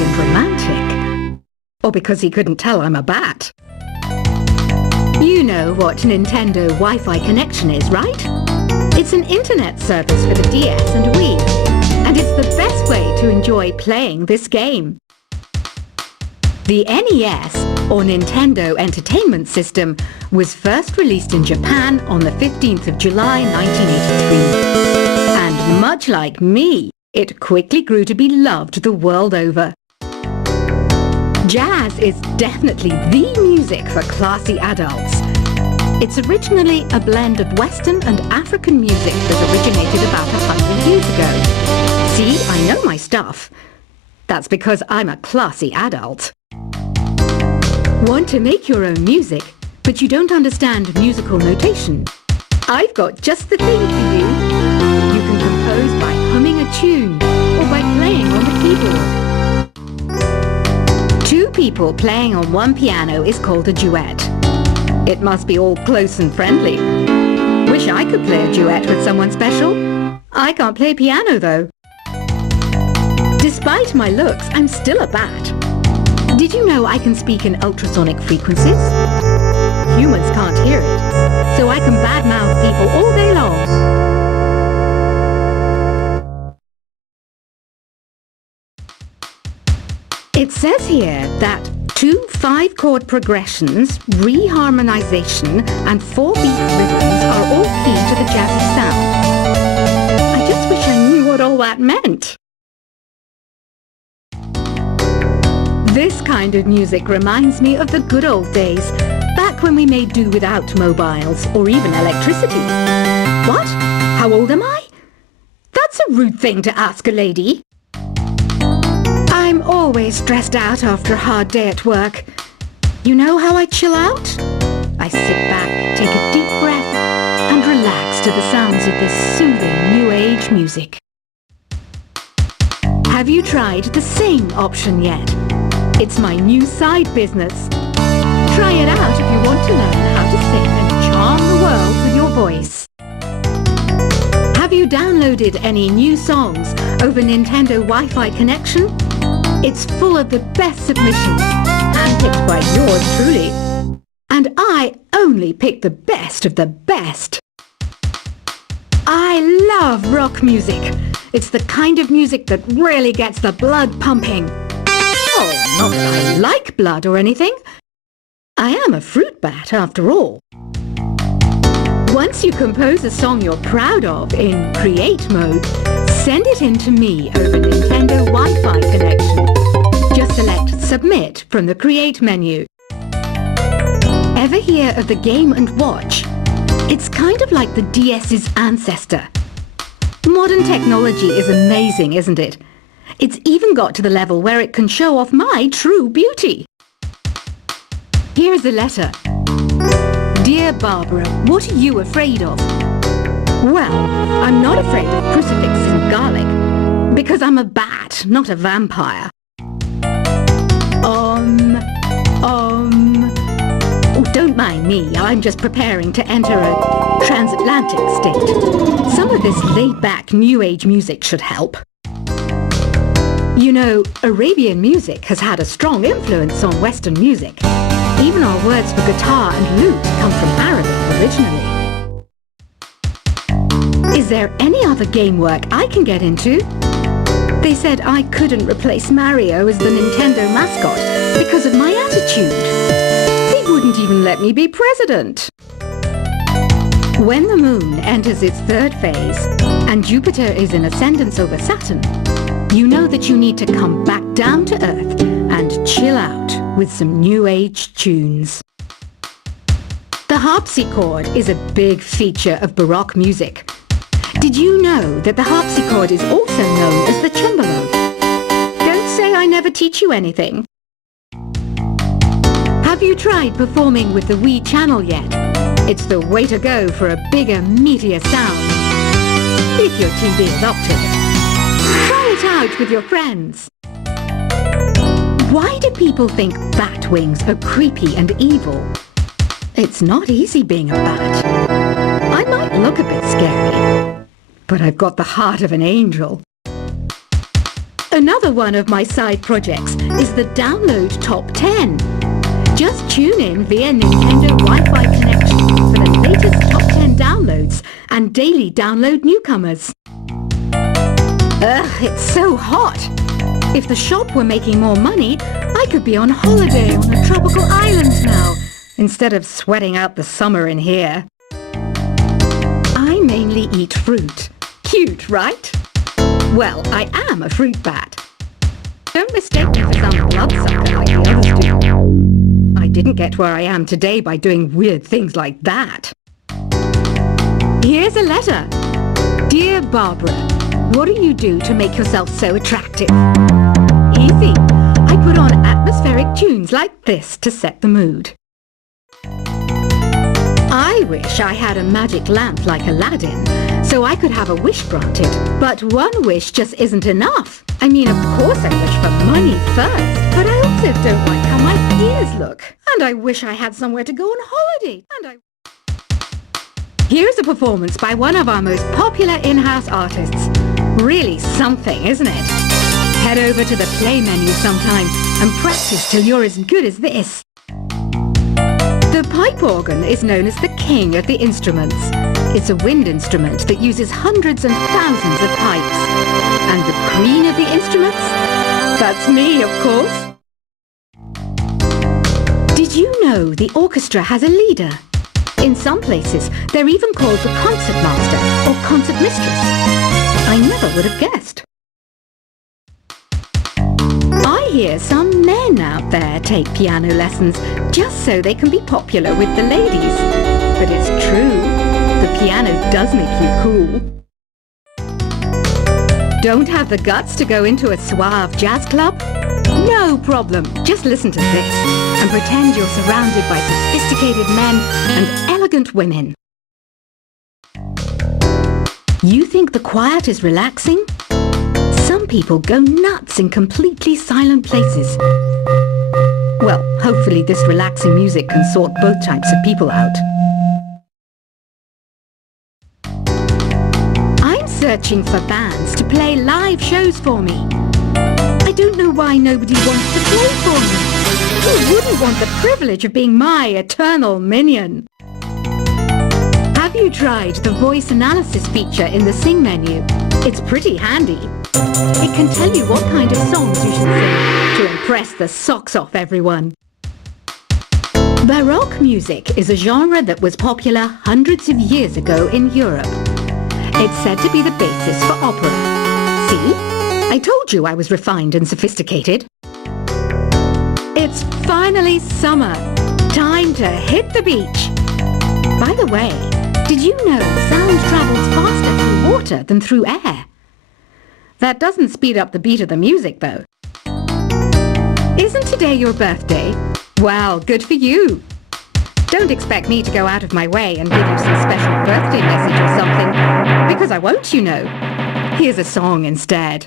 and romantic. Or because he couldn't tell I'm a bat. You know what Nintendo Wi-Fi connection is, right? It's an internet service for the DS and Wii, and it's the best way to enjoy playing this game. The NES, or Nintendo Entertainment System, was first released in Japan on the 15th of July 1983. And much like me, it quickly grew to be loved the world over. Jazz is definitely the music for classy adults. It's originally a blend of Western and African music that originated about 100 years ago. See, I know my stuff. That's because I'm a classy adult. Want to make your own music, but you don't understand musical notation? I've got just the thing for you. You can compose by humming a tune or by playing on the keyboard. Two people playing on one piano is called a duet. It must be all close and friendly. Wish I could play a duet with someone special. I can't play piano though. Despite my looks, I'm still a bat. Did you know I can speak in ultrasonic frequencies? Humans can't hear it, so I can badmouth people all day long. It says here that 2 5-chord progressions, reharmonization, and 4 beat rhythms are all key to the jazzy sound. I just wish I knew what all that meant. This kind of music reminds me of the good old days, back when we made do without mobiles or even electricity. What? How old am I? That's a rude thing to ask a lady. I'm always stressed out after a hard day at work. You know how I chill out? I sit back, take a deep breath, and relax to the sounds of this soothing new age music. Have you tried the sing option yet? It's my new side business. Try it out if you want to learn how to sing and charm the world with your voice. Have you downloaded any new songs over Nintendo Wi-Fi connection? It's full of the best submissions, handpicked by yours truly. And I only pick the best of the best. I love rock music. It's the kind of music that really gets the blood pumping. Oh, not that I like blood or anything. I am a fruit bat after all. Once you compose a song you're proud of in Create mode, send it in to me over Nintendo Wi-Fi connection. Just select Submit from the Create menu. Ever hear of the Game & Watch? It's kind of like the DS's ancestor. Modern technology is amazing, isn't it? It's even got to the level where it can show off my true beauty. Here's a letter. Dear Barbara, what are you afraid of? Well, I'm not afraid of crucifixes and garlic, because I'm a bat, not a vampire. Oh, don't mind me, I'm just preparing to enter a transatlantic state. Some of this laid-back New Age music should help. You know, Arabian music has had a strong influence on Western music. Even our words for guitar and lute come from Arabic originally. Is there any other game work I can get into? They said I couldn't replace Mario as the Nintendo mascot because of my attitude. They wouldn't even let me be president. When the moon enters its 3rd phase and Jupiter is in ascendance over Saturn, you know that you need to come back down to Earth and chill out with some New Age tunes. The harpsichord is a big feature of Baroque music. Did you know that the harpsichord is also known as the cembalo? Don't say I never teach you anything. Have you tried performing with the Wii channel yet? It's the way to go for a bigger, meatier sound. If you're too big up to it. Try it out with your friends. Why do people think bat wings are creepy and evil? It's not easy being a bat. I might look a bit scary, but I've got the heart of an angel. Another one of my side projects is the Download Top 10. Just tune in via Nintendo Wi-Fi connection for the latest Top 10 downloads and daily download newcomers. Ugh, it's so hot. If the shop were making more money, I could be on holiday on a tropical island now, instead of sweating out the summer in here. I mainly eat fruit. Cute, right? Well, I am a fruit bat. Don't mistake me for some bloodsucker like the others do. I didn't get where I am today by doing weird things like that. Here's a letter. Dear Barbara, what do you do to make yourself so attractive? Easy. I put on atmospheric tunes like this to set the mood. I wish I had a magic lamp like Aladdin, so I could have a wish granted. But one wish just isn't enough. I mean, of course I wish for money first, but I also don't like how my ears look. And I wish I had somewhere to go on holiday. Here's a performance by one of our most popular in-house artists. Really something, isn't it? Head over to the play menu sometime and practice till you're as good as this. The pipe organ is known as the king of the instruments. It's a wind instrument that uses hundreds and thousands of pipes. And the queen of the instruments? That's me, of course. Did you know the orchestra has a leader? In some places, they're even called the concert master or concert mistress. I never would have guessed. I hear some men out there take piano lessons just so they can be popular with the ladies. But it's true, the piano does make you cool. Don't have the guts to go into a suave jazz club? No problem, just listen to this and pretend you're surrounded by sophisticated men and elegant women. You think the quiet is relaxing? Some people go nuts in completely silent places. Well, hopefully this relaxing music can sort both types of people out. I'm searching for bands to play live shows for me. I don't know why nobody wants to play for me. Who wouldn't want the privilege of being my eternal minion? Have you tried the voice analysis feature in the Sing menu? It's pretty handy. It can tell you what kind of songs you should sing to impress the socks off everyone. Baroque music is a genre that was popular hundreds of years ago in Europe. It's said to be the basis for opera. See? I told you I was refined and sophisticated. It's finally summer. Time to hit the beach. By the way, did you know sound travels faster through water than through air? That doesn't speed up the beat of the music, though. Isn't today your birthday? Well, good for you. Don't expect me to go out of my way and give you some special birthday message or something, because I won't, you know. Here's a song instead.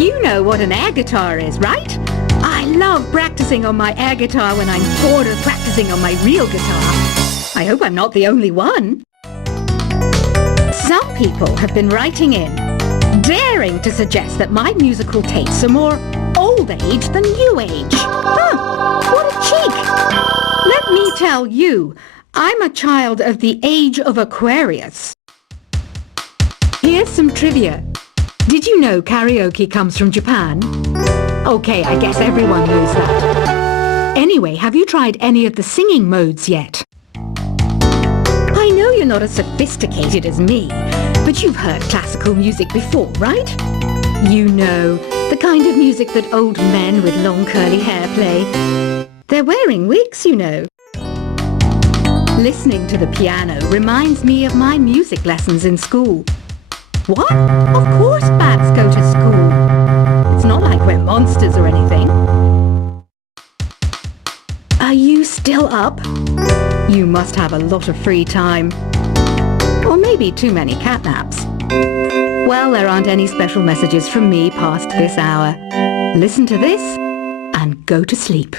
You know what an air guitar is, right? I love practicing on my air guitar when I'm bored of practicing on my real guitar. I hope I'm not the only one. Some people have been writing in, daring to suggest that my musical tastes are more old age than new age. Huh, what a cheek! Let me tell you, I'm a child of the age of Aquarius. Here's some trivia. Did you know karaoke comes from Japan? Okay, I guess everyone knows that. Anyway, have you tried any of the singing modes yet? I know you're not as sophisticated as me, but you've heard classical music before, right? You know, the kind of music that old men with long curly hair play. They're wearing wigs, you know. Listening to the piano reminds me of my music lessons in school. What? Of course bats go to school. It's not like we're monsters or anything. Are you still up? You must have a lot of free time. Or maybe too many catnaps. Well, there aren't any special messages from me past this hour. Listen to this and go to sleep.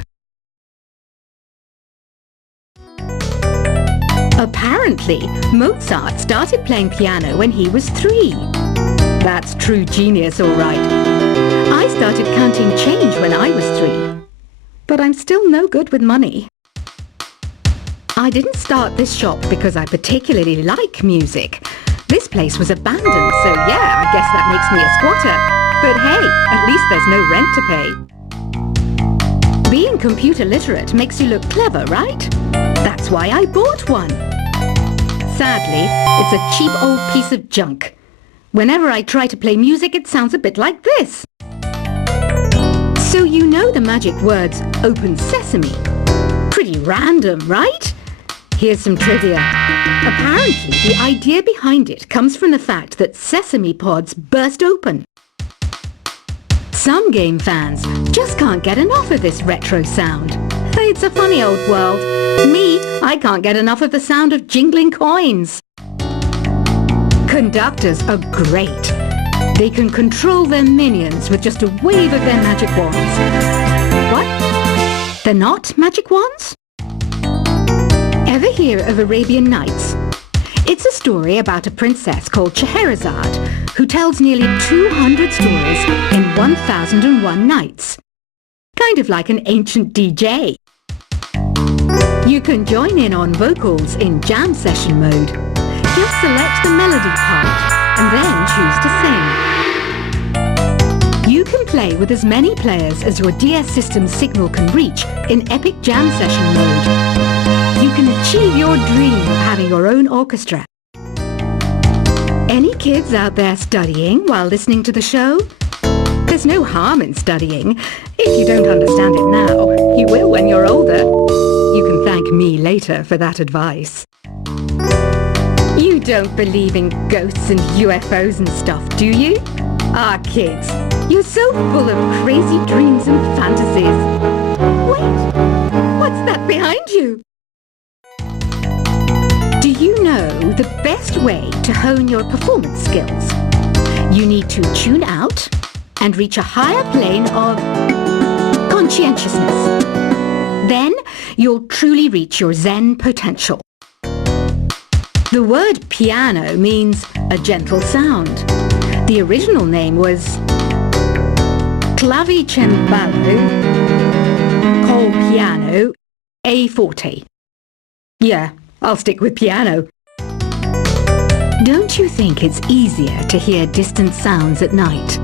Apparently, Mozart started playing piano when he was 3. That's true genius, all right. I started counting change when I was 3. But I'm still no good with money. I didn't start this shop because I particularly like music. This place was abandoned, so yeah, I guess that makes me a squatter. But hey, at least there's no rent to pay. Being computer literate makes you look clever, right? That's why I bought one. Sadly, it's a cheap old piece of junk. Whenever I try to play music, it sounds a bit like this. So you know the magic words "Open Sesame." Pretty random, right? Here's some trivia. Apparently, the idea behind it comes from the fact that sesame pods burst open. Some game fans just can't get enough of this retro sound. It's a funny old world. Me, I can't get enough of the sound of jingling coins. Conductors are great. They can control their minions with just a wave of their magic wands. What? They're not magic wands? Ever hear of Arabian Nights? It's a story about a princess called Scheherazade who tells nearly 200 stories in 1001 nights. Kind of like an ancient DJ. You can join in on vocals in jam session mode. Just select the melody part and then choose to sing. You can play with as many players as your DS system's signal can reach in epic jam session mode. You can achieve your dream of having your own orchestra. Any kids out there studying while listening to the show? There's no harm in studying. If you don't understand it now, you will when you're older. You can thank me later for that advice. You don't believe in ghosts and UFOs and stuff, do you? Ah, kids, you're so full of crazy dreams and fantasies. Wait, what's that behind you? Do you know the best way to hone your performance skills? You need to tune out and reach a higher plane of conscientiousness. Then you'll truly reach your Zen potential. The word piano means a gentle sound. The original name was clavicembalo col piano a forte. Yeah, I'll stick with piano. Don't you think it's easier to hear distant sounds at night?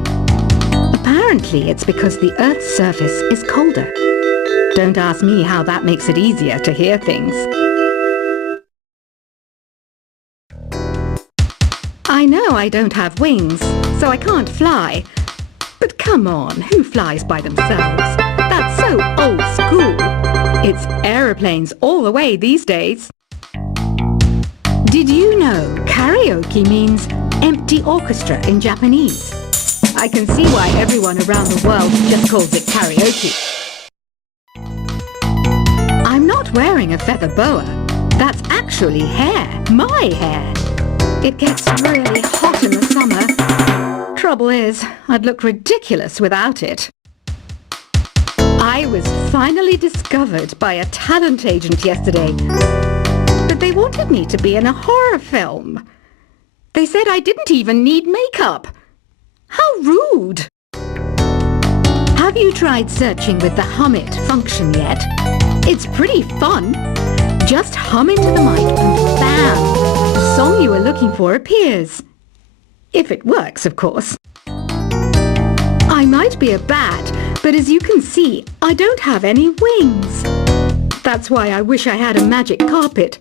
Apparently it's because the Earth's surface is colder. Don't ask me how that makes it easier to hear things. I know I don't have wings, so I can't fly. But come on, who flies by themselves? That's so old school. It's aeroplanes all the way these days. Did you know karaoke means empty orchestra in Japanese? I can see why everyone around the world just calls it karaoke. I'm not wearing a feather boa. That's actually hair, my hair. It gets really hot in the summer. Trouble is, I'd look ridiculous without it. I was finally discovered by a talent agent yesterday, but they wanted me to be in a horror film. They said I didn't even need makeup. How rude! Have you tried searching with the Hum It function yet? It's pretty fun. Just hum into the mic and bam! The song you were looking for appears. If it works, of course. I might be a bat, but as you can see, I don't have any wings. That's why I wish I had a magic carpet.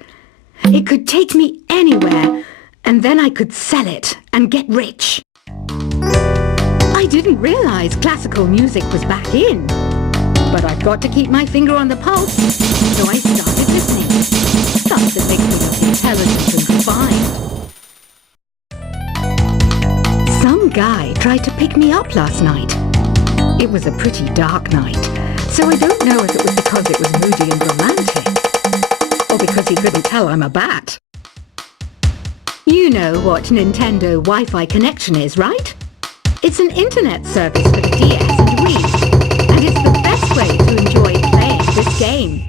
It could take me anywhere, and then I could sell it and get rich. I didn't realize classical music was back in. But I've got to keep my finger on the pulse, so I started listening. Something makes me look intelligent and refined. Some guy tried to pick me up last night. It was a pretty dark night, so I don't know if it was because it was moody and romantic, or because he couldn't tell I'm a bat. You know what Nintendo Wi-Fi connection is, right? It's an internet service for the DS and Wii, and it's the best way to enjoy playing this game.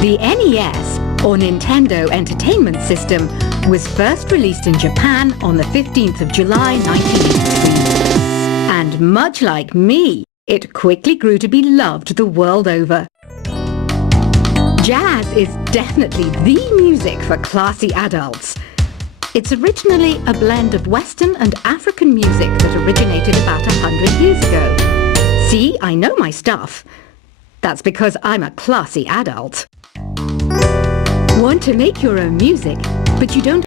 The NES or Nintendo Entertainment System, was first released in Japan on the 15th of July 1983. And much like me, it quickly grew to be loved the world over. Jazz is definitely the music for classy adults. It's originally a blend of Western and African music that originated about 100 years ago. See, I know my stuff. That's because I'm a classy adult. Want to make your own music, but you don't